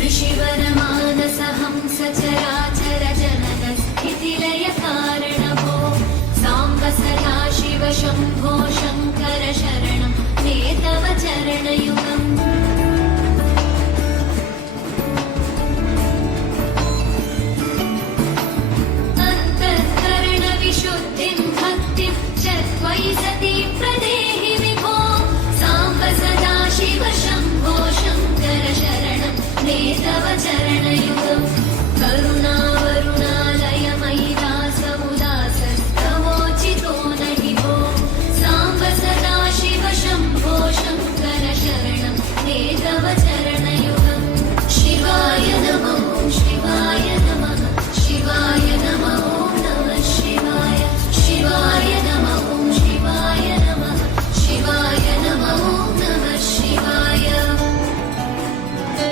ऋषिवरमानसहंस चराचर जनक स्थितिलय कारणभो साम्ब सदा शिव शम्भो शङ्कर शरणं मे तव चरणयुगम् अन्तःकरणविशुद्धिं भक्तिं च त्वयि सती प्रदेहि विभो साम्ब सदा शिव शम्भो शङ्कर शरणं मे तव चरणयुगम्